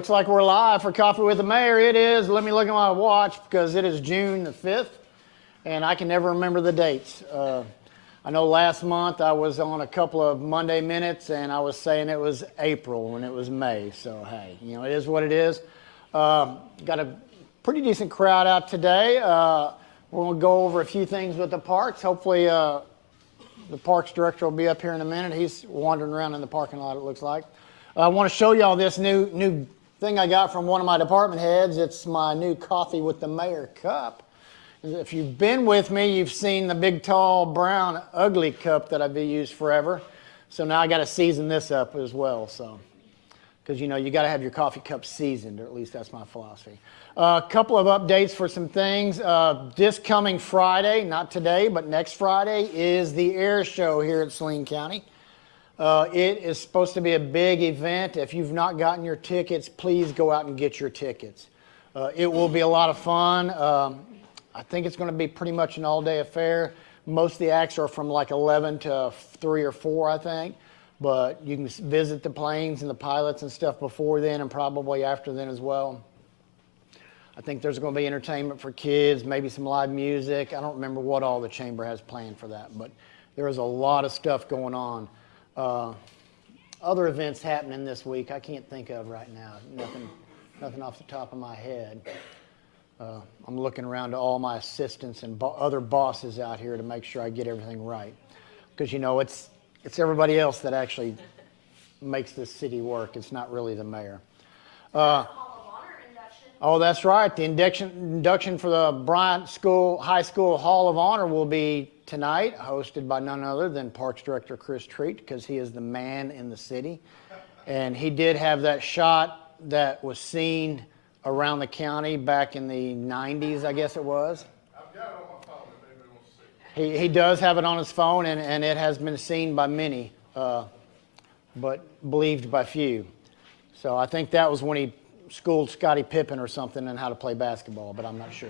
Looks like we're live for Coffee with the Mayor. It is, let me look at my watch because it is June the 5th and I can never remember the dates. I know last month I was on a couple of Monday Minutes and I was saying it was April when it was May. So, hey, you know, it is what it is. Got a pretty decent crowd out today. We're going to go over a few things with the parks. Hopefully the parks director will be up here in a minute. He's wandering around in the parking lot, it looks like. I want to show y'all this new thing I got from one of my department heads. It's my new Coffee with the Mayor cup. If you've been with me, you've seen the big, tall, brown, ugly cup that I've used forever. So now I got to season this up as well. So, because you know you got to have your coffee cup seasoned, or at least that's my philosophy. A couple of updates for some things. This coming Friday, not today, but next Friday, is the air show here at Saline County. It is supposed to be a big event. If you've not gotten your tickets, please go out and get your tickets. It will be a lot of fun. I think it's going to be pretty much an all-day affair. Most of the acts are from like 11 to 3 or 4, I think. But you can visit the planes and the pilots and stuff before then and probably after then as well. I think there's going to be entertainment for kids, maybe some live music. I don't remember what all the chamber has planned for that, but there is a lot of stuff going on. Other events happening this week I can't think of right now. Nothing off the top of my head. I'm looking around to all my assistants and other bosses out here to make sure I get everything right. Because, you know, it's everybody else that actually makes this city work. It's not really the mayor. Hall of Honor induction. Oh, that's right. The induction for the Bryant High School Hall of Honor will be tonight, hosted by none other than Parks Director Chris Treat, because he is the man in the city. And he did have that shot that was seen around the county back in the 90s, I guess it was. I've got it on my phone if anybody wants to see it. He does have it on his phone, and it has been seen by many, but believed by few. So I think that was when he schooled Scottie Pippen or something on how to play basketball, but I'm not sure.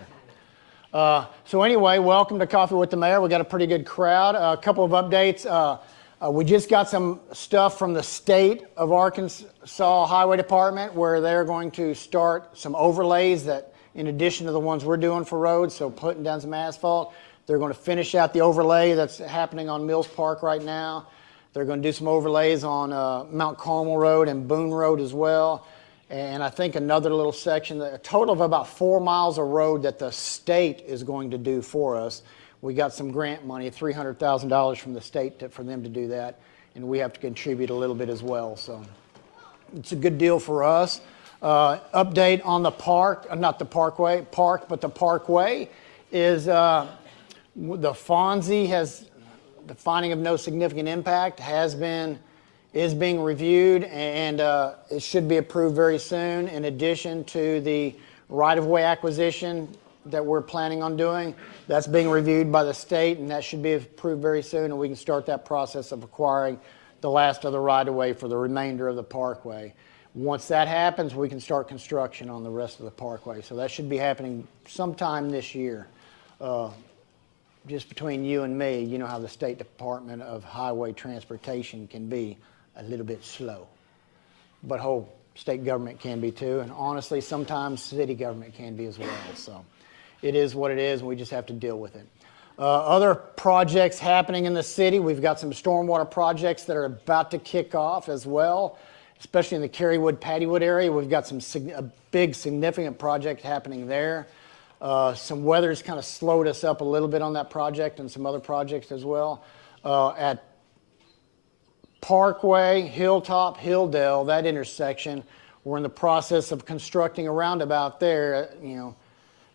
So anyway, welcome to Coffee with the Mayor. We got a pretty good crowd. A couple of updates. We just got some stuff from the state of Arkansas Highway Department where they're going to start some overlays that, in addition to the ones we're doing for roads, so putting down some asphalt, they're going to finish out the overlay that's happening on Mills Park right now. They're going to do some overlays on Mount Carmel Road and Boone Road as well. And I think another little section, a total of about 4 miles of road that the state is going to do for us. We got some grant money, $300,000 from the state for them to do that, and we have to contribute a little bit as well. So it's a good deal for us. Update on the park, not the parkway, but the parkway is the FONSI has, the finding of no significant impact is being reviewed, and it should be approved very soon, in addition to the right-of-way acquisition that we're planning on doing. That's being reviewed by the state, and that should be approved very soon, and we can start that process of acquiring the last of the right-of-way for the remainder of the parkway. Once that happens, we can start construction on the rest of the parkway. So that should be happening sometime this year. Just between you and me, you know how the State Department of Highway Transportation can be a little bit slow. But whole state government can be too, and honestly, sometimes city government can be as well. So it is what it is, and we just have to deal with it. Other projects happening in the city, we've got some stormwater projects that are about to kick off as well, especially in the Carywood, Pattywood area. We've got a big, significant project happening there. Some weather's kind of slowed us up a little bit on that project and some other projects as well. At Parkway, Hilltop, Hilldale, that intersection, we're in the process of constructing a roundabout there, you know.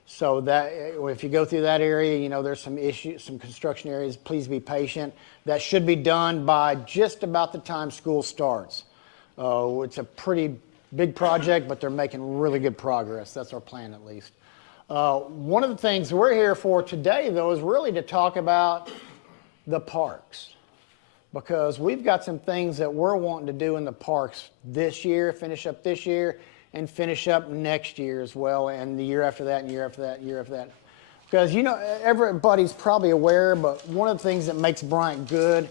So that if you go through that area, you know, there's some issues, some construction areas. Please be patient. That should be done by just about the time school starts. It's a pretty big project, but they're making really good progress. That's our plan, at least. One of the things we're here for today, though, is really to talk about the parks, because we've got some things that we're wanting to do in the parks this year, finish up this year, and finish up next year as well, and the year after that, and year after that, and year after that. Because, you know, everybody's probably aware, but one of the things that makes Bryant good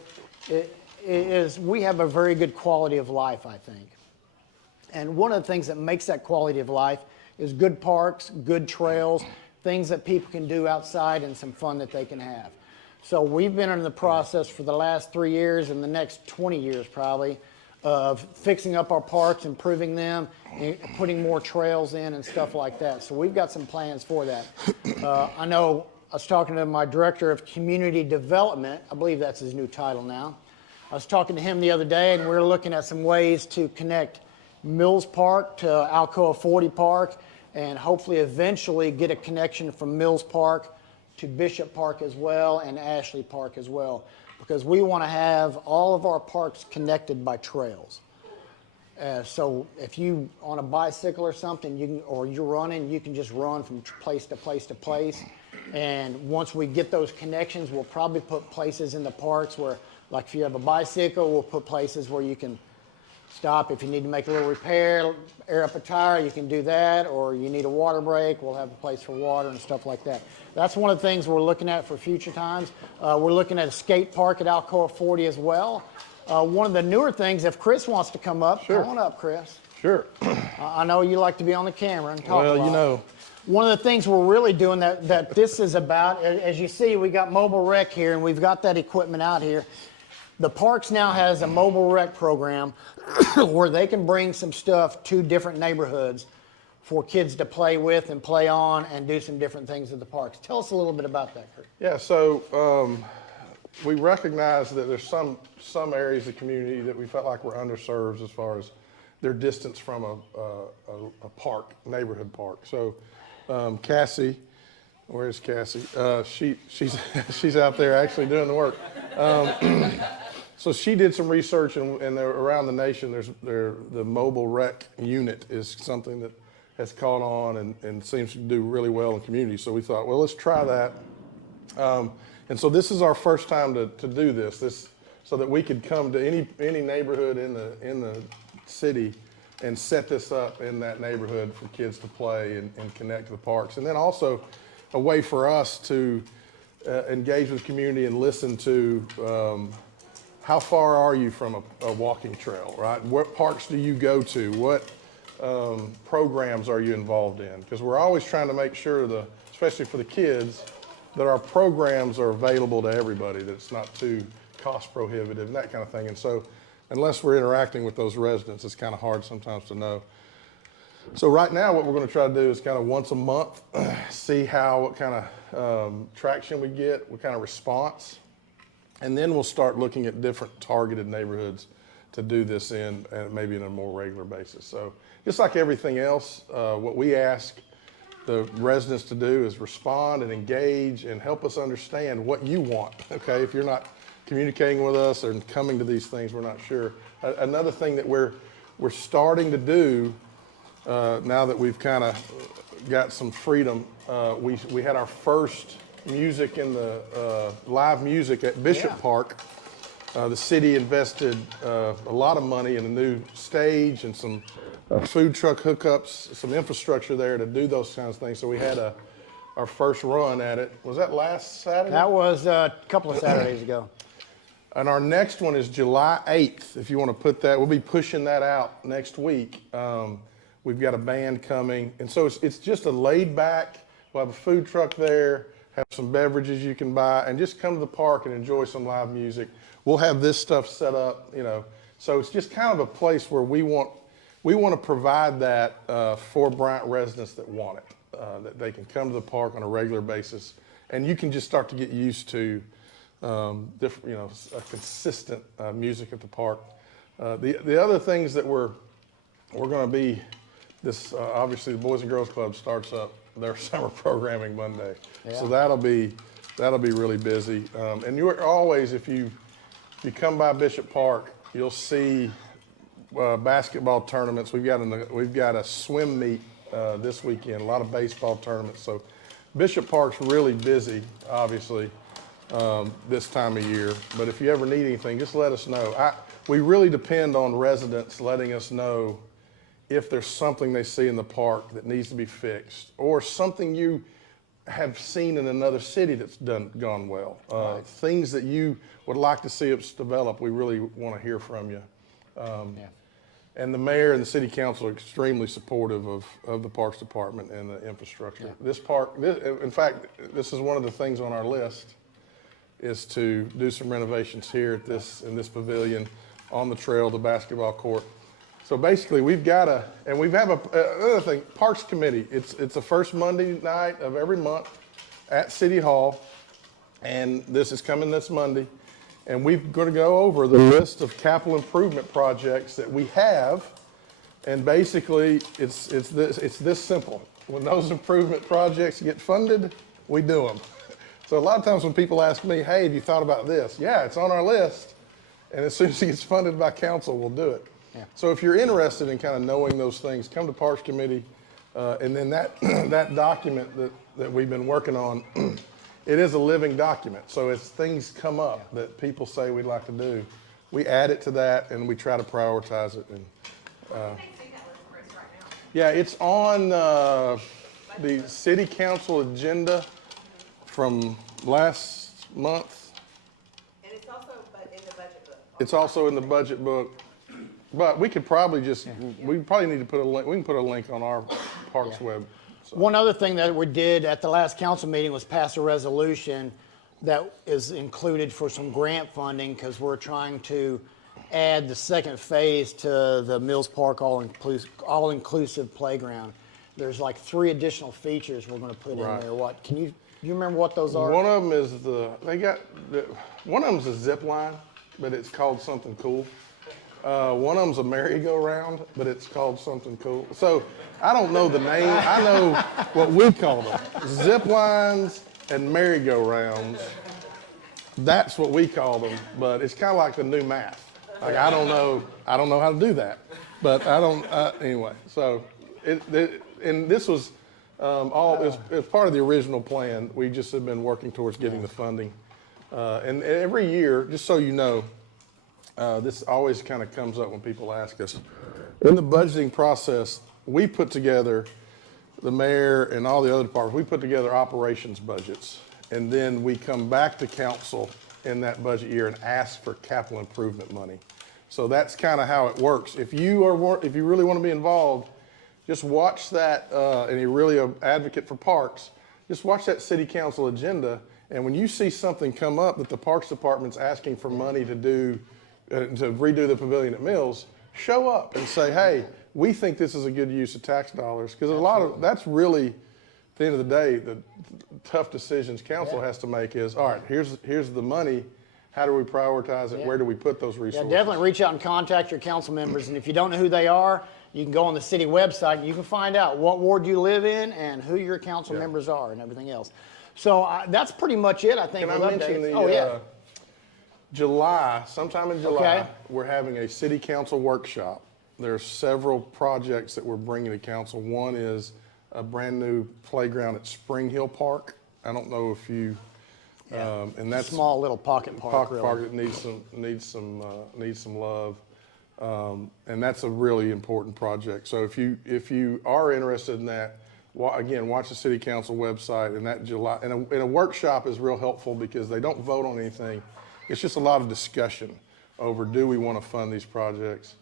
is we have a very good quality of life, I think. And one of the things that makes that quality of life is good parks, good trails, things that people can do outside and some fun that they can have. So we've been in the process for the last 3 years and the next 20 years probably of fixing up our parks, improving them, and putting more trails in and stuff like that. So we've got some plans for that. I know I was talking to my director of community development. I believe that's his new title now. I was talking to him the other day, and we were looking at some ways to connect Mills Park to Alcoa 40 Park, and hopefully eventually get a connection from Mills Park to Bishop Park as well, and Ashley Park as well, because we want to have all of our parks connected by trails. So if you on a bicycle or something, you can, or you're running, you can just run from place to place to place. And once we get those connections, we'll probably put places in the parks where, like if you have a bicycle, we'll put places where you can stop. If you need to make a little repair, air up a tire, you can do that. Or you need a water break, we'll have a place for water and stuff like that. That's one of the things we're looking at for future times. We're looking at a skate park at Alcoa 40 as well. One of the newer things, if Chris wants to come up, Sure. come on up, Chris. Sure. I know you like to be on the camera and talk a Well, lot. you know. One of the things we're really doing that this is about, as you see, we got mobile rec here, and we've got that equipment out here. The parks now has a mobile rec program where they can bring some stuff to different neighborhoods for kids to play with and play on and do some different things at the parks. Tell us a little bit about that, Kurt. Yeah, so we recognize that there's some areas of the community that we felt like were underserved as far as their distance from a park, neighborhood park. So Cassie, where's Cassie? She's out there actually doing the work. So she did some research, and around the nation, the mobile rec unit is something that has caught on and seems to do really well in the community. So we thought, well, let's try that. And so this is our first time to do this, so that we could come to any neighborhood in the city and set this up in that neighborhood for kids to play and connect to the parks. And then also a way for us to engage with the community and listen to how far are you from a walking trail, right? What parks do you go to? What programs are you involved in? Because we're always trying to make sure, especially for the kids, that our programs are available to everybody, that it's not too cost prohibitive and that kind of thing. And so unless we're interacting with those residents, it's kind of hard sometimes to know. So right now what we're going to try to do is kind of once a month, see what kind of traction we get, what kind of response. And then we'll start looking at different targeted neighborhoods to do this in, maybe in a more regular basis. So just like everything else, what we ask the residents to do is respond and engage and help us understand what you want, okay? If you're not communicating with us or coming to these things, we're not sure. Another thing that we're starting to do now that we've kind of got some freedom, we had our first music in the live music at Bishop Park. The city invested a lot of money in a new stage and some food truck hookups, some infrastructure there to do those kinds of things. So we had our first run at it. Was that last Saturday? That was a couple of Saturdays ago. And our next one is July 8th, if you want to put that. We'll be pushing that out next week. We've got a band coming. And so it's just a laid back, we'll have a food truck there, have some beverages you can buy, and just come to the park and enjoy some live music. We'll have this stuff set up, So it's just kind of a place where we want to provide that for Bryant residents that want it, that they can come to the park on a regular basis, and you can just start to get used to different, a consistent music at the park. The other things that we're going to be obviously the Boys and Girls Club starts up their summer programming Monday, so that'll be really busy. And you're always, if you come by Bishop Park, you'll see basketball tournaments. We've got a swim meet this weekend, a lot of baseball tournaments. So Bishop Park's really busy, obviously, this time of year. But if you ever need anything, just let us know. We really depend on residents letting us know if there's something they see in the park that needs to be fixed, or something you have seen in another city that's gone well. Right. Things that you would like to see us develop, we really want to hear from you. And the mayor and the city council are extremely supportive of the Parks Department and the infrastructure. This park, in fact, this is one of the things on our list, is to do some renovations here at in this pavilion, on the trail, the basketball court. So basically, we've got another thing, Parks Committee. It's the first Monday night of every month at City Hall, and this is coming this Monday. And we're going to go over the list of capital improvement projects that we have, and basically, it's this simple. When those improvement projects get funded, we do them. So a lot of times when people ask me, hey, have you thought about this? Yeah, it's on our list, and as soon as it gets funded by council, we'll do it. Yeah. So if you're interested in kind of knowing those things, come to Parks Committee, and then that document that we've been working on, it is a living document. So as things come up that people say we'd like to do, we add it to that and we try to prioritize it. And yeah, it's on the city council agenda from last month. And it's also in the budget book. It's also in the budget book. But we could probably we probably need to put a link. We can put a link on our Parks web. So. One other thing that we did at the last council meeting was pass a resolution that is included for some grant funding, because we're trying to add the second phase to the Mills Park all-inclusive playground. There's like 3 additional features we're going to put in there. What do you remember what those are? One of them is one of them's a zip line, but it's called something cool. One of them's a merry-go-round, but it's called something cool. So I don't know the name. I know what we call them. Zip lines and merry-go-rounds. That's what we call them, but it's kind of like the new math. Like I don't know how to do that, but anyway. So and this was it's part of the original plan. We just have been working towards getting the funding, and every year, just so you know. This always kind of comes up when people ask us. In the budgeting process, we put together, the mayor and all the other departments, we put together operations budgets. And then we come back to council in that budget year and ask for capital improvement money. So that's kind of how it works. If you really want to be involved, just watch that, and you're really an advocate for parks, just watch that city council agenda. And when you see something come up that the Parks Department's asking for money to do, to redo the pavilion at Mills, show up and say, hey, we think this is a good use of tax dollars. Because that's really, at the end of the day, the tough decisions council has to make is, all right, here's the money. How do we prioritize it? Where do we put those resources? Yeah, definitely reach out and contact your council members. And if you don't know who they are, you can go on the city website and you can find out what ward you live in and who your council members are and everything else. So that's pretty much it, I think. Can I mention sometime in July, we're having a city council workshop. There's several projects that we're bringing to council. One is a brand new playground at Spring Hill Park. I don't know if you, and that's a small little pocket park. Park that needs some love, and that's a really important project. So if you are interested in that, again, watch the city council website. And that July, and a workshop is real helpful because they don't vote on anything. It's just a lot of discussion over, do we want to fund these projects?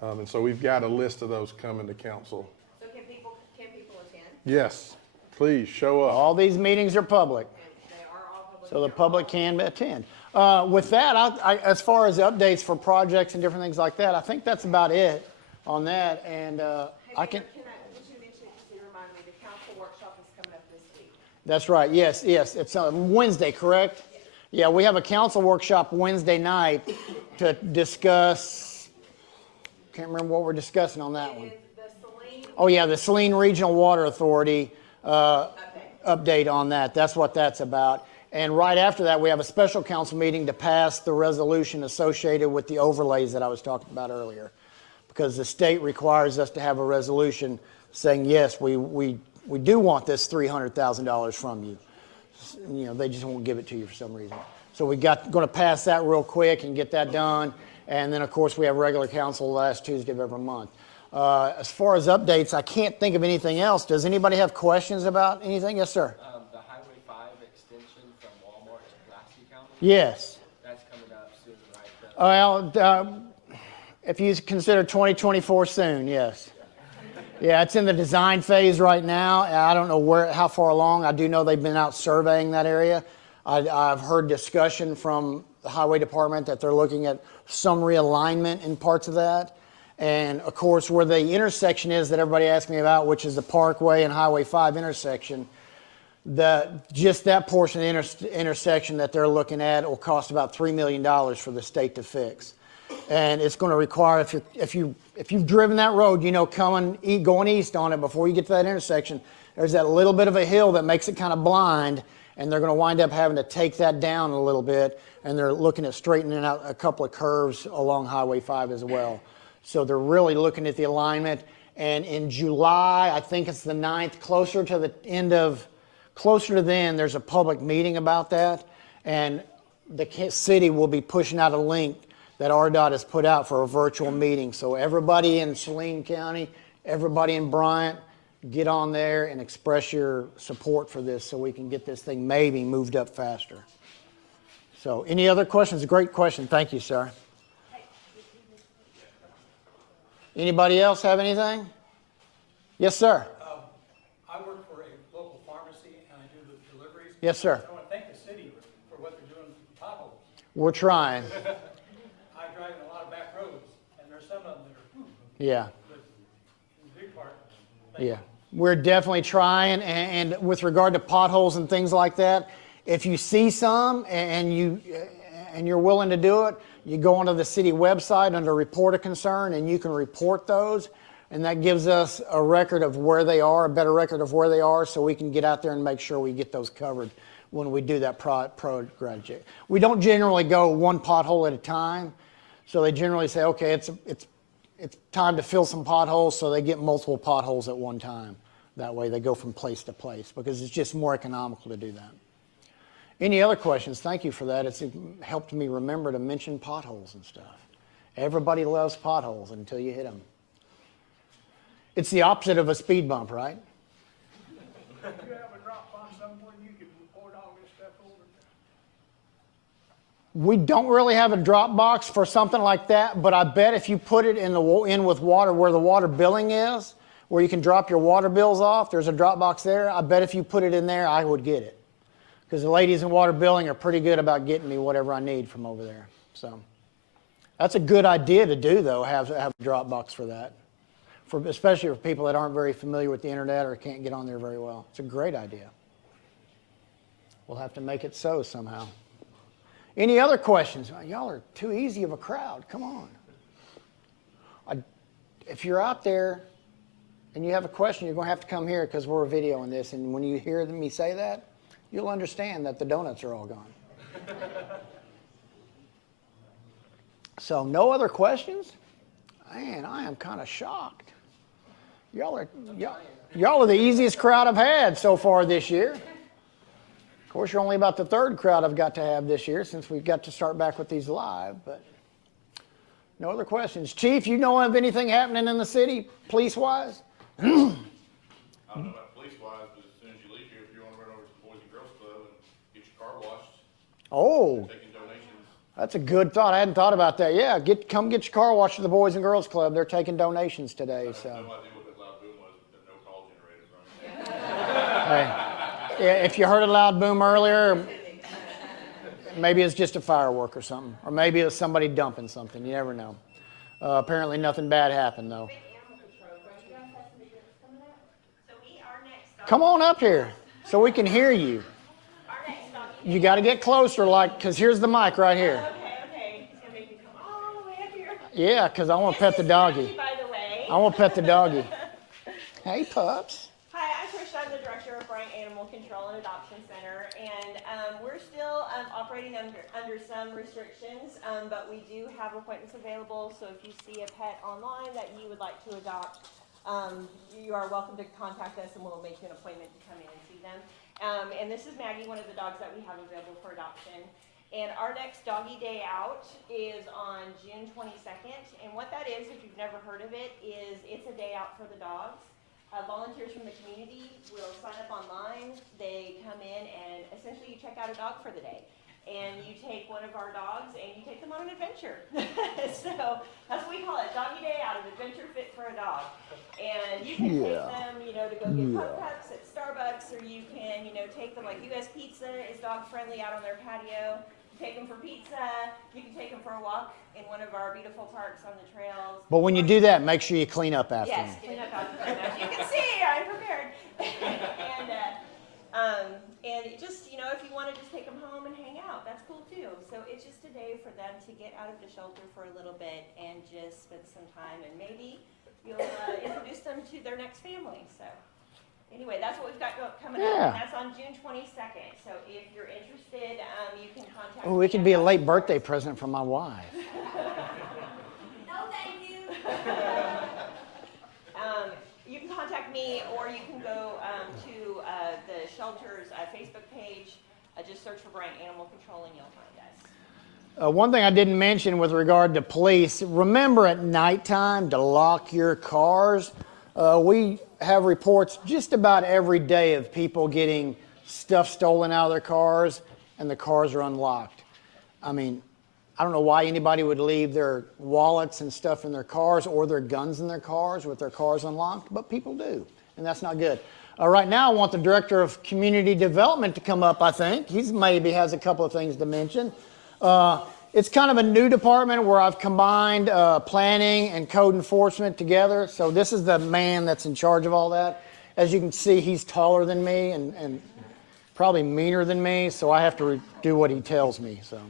And so we've got a list of those coming to council. So can people attend? Yes, please show up. All these meetings are public, They are all public. so the public can attend. With that, as far as updates for projects and different things like that, I think that's about it on that. And I can. Would you mention, just to remind me, the council workshop is coming up this week? That's right. Yes. It's Wednesday, correct? Yeah, we have a council workshop Wednesday night to discuss. Can't remember what we're discussing on that one. The Saline. Oh yeah, the Saline Regional Water Authority update on that. That's what that's about. And right after that, we have a special council meeting to pass the resolution associated with the overlays that I was talking about earlier, because the state requires us to have a resolution saying yes, we do want this $300,000 from you. You know, they just won't give it to you for some reason. So we're going to pass that real quick and get that done. And then, of course, we have regular council the last Tuesday of every month. As far as updates, I can't think of anything else. Does anybody have questions about anything? Yes, sir. The Highway 5 extension from Walmart to Pulaski County? Yes. That's coming up soon, right? Well, If you consider 2024 soon, yes. Yeah, it's in the design phase right now. I don't know how far along. I do know they've been out surveying that area. I've heard discussion from the highway department that they're looking at some realignment in parts of that. And of course, where the intersection is that everybody asked me about, which is the Parkway and Highway 5 intersection, just that portion of the intersection that they're looking at will cost about $3 million for the state to fix. And it's going to require, if you've driven that road, you know, going east on it before you get to that intersection, there's that little bit of a hill that makes it kind of blind, and they're going to wind up having to take that down a little bit, and they're looking at straightening out a couple of curves along Highway 5 as well. So they're really looking at the alignment, and in July, I think it's the 9th, closer to then, there's a public meeting about that, and the city will be pushing out a link that RDOT has put out for a virtual meeting. So everybody in Saline County, everybody in Bryant, get on there and express your support for this so we can get this thing maybe moved up faster. So any other questions? Great question. Thank you, sir. Anybody else have anything? Yes, sir. I work for a local pharmacy and I do the deliveries. Yes, sir. I want to thank the city for what they're doing with potholes. We're trying. I drive in a lot of back roads and there's some of them that are, Yeah. but in the big part, thank you. Yeah. We're definitely trying, and with regard to potholes and things like that, if you see some and you're willing to do it, you go onto the city website under report of concern and you can report those, and that gives us a record of where they are, a better record of where they are, so we can get out there and make sure we get those covered when we do that project. We don't generally go one pothole at a time, so they generally say, okay, it's time to fill some potholes, so they get multiple potholes at one time. That way they go from place to place because it's just more economical to do that. Any other questions? Thank you for that. It's helped me remember to mention potholes and stuff. Everybody loves potholes until you hit them. It's the opposite of a speed bump, right? You have a drop box somewhere you can report all this stuff over to? We don't really have a drop box for something like that, but I bet if you put it in with water where the water billing is, where you can drop your water bills off, there's a drop box there. I bet if you put it in there, I would get it. Because the ladies in water billing are pretty good about getting me whatever I need from over there. So that's a good idea to do, though, have a drop box for that. Especially for people that aren't very familiar with the internet or can't get on there very well. It's a great idea. We'll have to make it so somehow. Any other questions? Y'all are too easy of a crowd. Come on. If you're out there and you have a question, you're going to have to come here because we're videoing this. And when you hear me say that, you'll understand that the donuts are all gone. So no other questions? Man, I am kind of shocked. Y'all are the easiest crowd I've had so far this year. Of course, you're only about the third crowd I've got to have this year since we've got to start back with these live, but no other questions. Chief, you know of anything happening in the city, police-wise? I don't know about police-wise, but as soon as you leave here, if you want to run over to the Boys and Girls Club and get your car washed, Oh, taking donations. that's a good thought. I hadn't thought about that. Yeah, come get your car washed at the Boys and Girls Club. They're taking donations today. So, No idea what that loud boom was, but no call generators running. hey, yeah, if you heard a loud boom earlier, maybe it's just a firework or something, or maybe it's somebody dumping something. You never know. Apparently, nothing bad happened though. Come on up here so we can hear you. You got to get closer, because here's the mic right here. Okay. He's gonna make me come all the way up here. Yeah, because I want to pet the doggy. By the way. I want to pet the doggy. Hey, pups. Hi, I'm Trish. I'm the director of Bryant Animal Control and Adoption Center, and we're still operating under some restrictions, but we do have appointments available. So if you see a pet online that you would like to adopt, you are welcome to contact us, and we'll make you an appointment to come in and see them. And this is Maggie, one of the dogs that we have available for adoption. And our next Doggy Day Out is on June 22nd. And what that is, if you've never heard of it, is it's a day out for the dogs. Volunteers from the community will sign up online. They come in and essentially you check out a dog for the day. and you take one of our dogs and you take them on an adventure. So that's what we call it, Doggy Day Out, an adventure fit for a dog. And you can take them, to go get pup cups at Starbucks, or you can, take them, like US Pizza is dog friendly out on their patio. You take them for pizza, you can take them for a walk in one of our beautiful parks on the trails. But when you do that, make sure you clean up after Yes, them. clean up after them. As you can see, I'm prepared. And just, if you want to just take them home and hang out, that's cool too. So it's just a day for them to get out of the shelter for a little bit and just spend some time, and maybe you'll introduce them to their next family. So anyway, that's what we've got coming up. Yeah. And that's on June 22nd. So if you're interested, you can contact Oh, me it could be a at- late birthday present for my wife. No, thank you. You can contact me, or you can go to the shelter's Facebook page. Just search for Bryant Animal Control and you'll find us. One thing I didn't mention with regard to police, remember at nighttime to lock your cars. We have reports just about every day of people getting stuff stolen out of their cars, and the cars are unlocked. I mean, I don't know why anybody would leave their wallets and stuff in their cars or their guns in their cars with their cars unlocked, but people do, and that's not good. Right now, I want the Director of Community Development to come up, I think. He maybe has a couple of things to mention. It's kind of a new department where I've combined planning and code enforcement together. So this is the man that's in charge of all that. As you can see, he's taller than me and probably meaner than me, so I have to do what he tells me. So.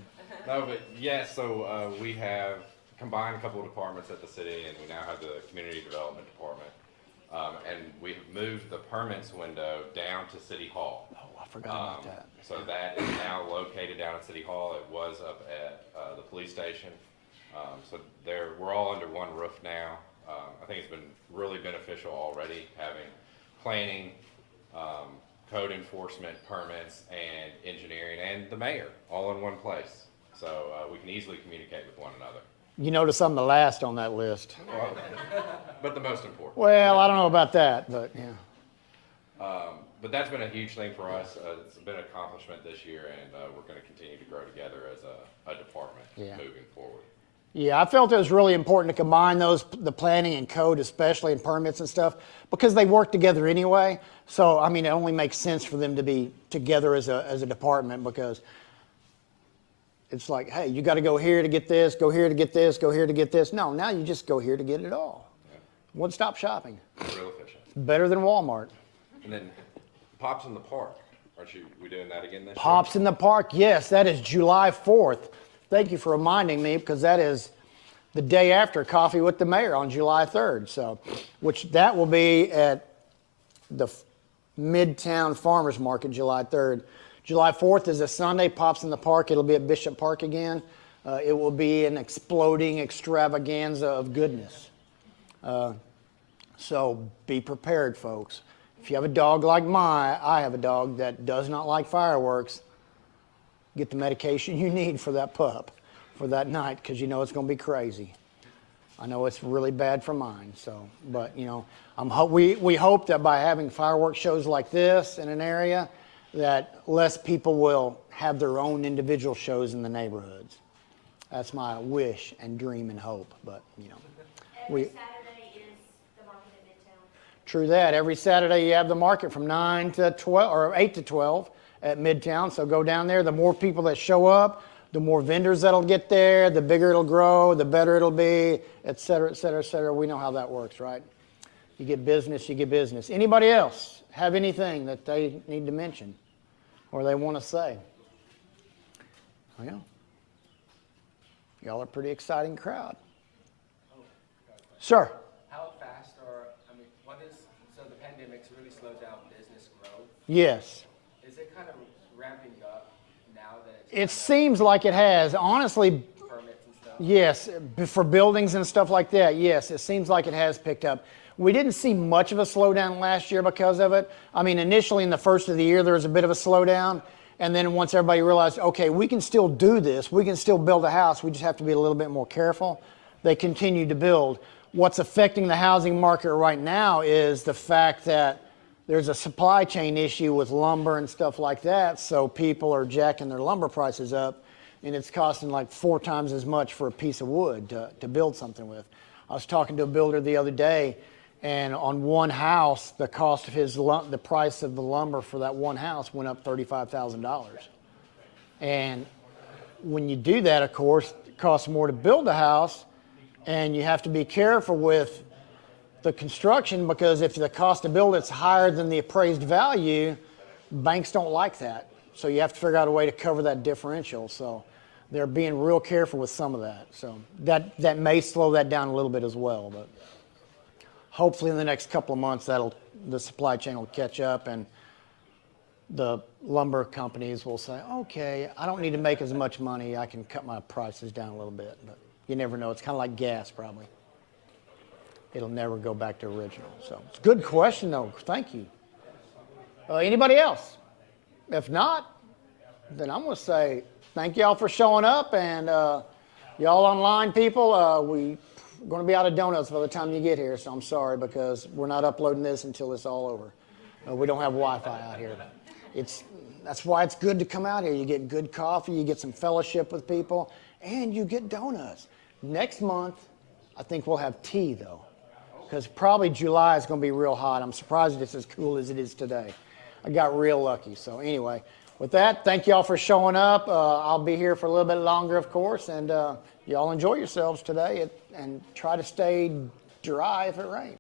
No, but yes, so we have combined a couple of departments at the city, and we now have the Community Development Department. And we've moved the permits window down to City Hall. Oh, I forgot about that. So that is now located down at City Hall. It was up at the police station. So we're all under one roof now. I think it's been really beneficial already, having planning, code enforcement, permits, and engineering, and the mayor all in one place. So we can easily communicate with one another. You notice I'm the last on that list. Well, but the most important. Well, I don't know about that, but yeah. But that's been a huge thing for us. It's been an accomplishment this year, and we're going to continue to grow together as a department moving forward. Yeah, I felt it was really important to combine those, the planning and code, especially in permits and stuff, because they work together anyway. So, I mean, it only makes sense for them to be together as a department, because it's like, hey, you got to go here to get this, go here to get this, go here to get this. No, now you just go here to get it all. Yeah. One-stop shopping. Real efficient. Better than Walmart. And then Pops in the Park. Aren't we doing that again this year? Pops in the Park, yes, that is July 4th. Thank you for reminding me, because that is the day after Coffee with the Mayor on July 3rd. So, which that will be at the Midtown Farmers Market, July 3rd. July 4th is a Sunday, Pops in the Park. It'll be at Bishop Park again. It will be an exploding extravaganza of goodness. So be prepared, folks. If you have a dog like I have a dog that does not like fireworks, get the medication you need for that pup for that night, because you know it's going to be crazy. I know it's really bad for mine. So, but we hope that by having fireworks shows like this in an area, that less people will have their own individual shows in the neighborhoods. That's my wish and dream and hope. But Every Saturday is the market at Midtown. True that. Every Saturday you have the market from 9 to 12 or 8 to 12 at Midtown. So go down there. The more people that show up, the more vendors that'll get there, the bigger it'll grow, the better it'll be, et cetera, et cetera, et cetera. We know how that works, right? You get business, you get business. Anybody else have anything that they need to mention or they want to say? Well, y'all are a pretty exciting crowd. Sir. How fast so the pandemic's really slowed down business growth. Yes. Is it kind of ramping up now that It seems like it has. Honestly, permits and stuff? yes, for buildings and stuff like that, yes, it seems like it has picked up. We didn't see much of a slowdown last year because of it. I mean, initially in the first of the year, there was a bit of a slowdown. And then once everybody realized, okay, we can still do this, we can still build a house, we just have to be a little bit more careful, they continued to build. What's affecting the housing market right now is the fact that there's a supply chain issue with lumber and stuff like that, so people are jacking their lumber prices up, and it's costing like 4 times as much for a piece of wood to build something with. I was talking to a builder the other day, and on one house, the cost of the price of the lumber for that one house went up $35,000. And when you do that, of course, it costs more to build a house, and you have to be careful with the construction, because if the cost to build it's higher than the appraised value, banks don't like that. So you have to figure out a way to cover that differential. So they're being real careful with some of that. So that may slow that down a little bit as well. But hopefully in the next couple of months, the supply chain will catch up, and the lumber companies will say, okay, I don't need to make as much money. I can cut my prices down a little bit. But you never know. It's kind of like gas, probably. It'll never go back to original. So it's a good question, though. Thank you. Anybody else? If not, then I'm going to say thank y'all for showing up, and y'all online people, we're going to be out of donuts by the time you get here, so I'm sorry, because we're not uploading this until it's all over. We don't have Wi-Fi out here. That's why it's good to come out here. You get good coffee, you get some fellowship with people, and you get donuts. Next month, I think we'll have tea, though, because probably July is going to be real hot. I'm surprised it's as cool as it is today. I got real lucky. So anyway, with that, thank y'all for showing up. I'll be here for a little bit longer, of course, and y'all enjoy yourselves today and try to stay dry if it rains.